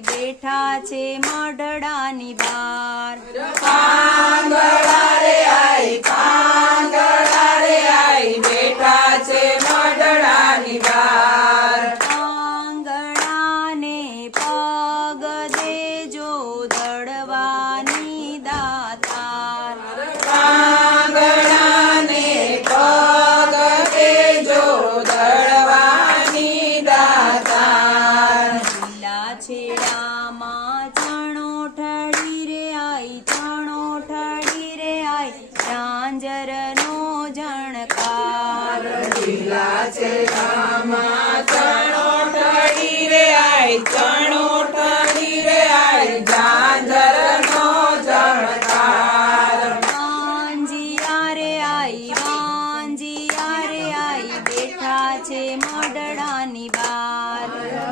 બેઠા છે મઢડાની બાર પાંગડા રે આઈ બેઠા છે મઢડાની બાર આંગણાને પગ દેજો દળવાની દાતાર પાંગડાને પગ દેજો દળવાની દાતાર લીલા છેડામાં ચણો ઠળી રે આઈ ચણો ઠળી રે આઈ ઝાંઝરનો ઝણકાર લીલા છે રામા ચણો ઠળી રે આઈ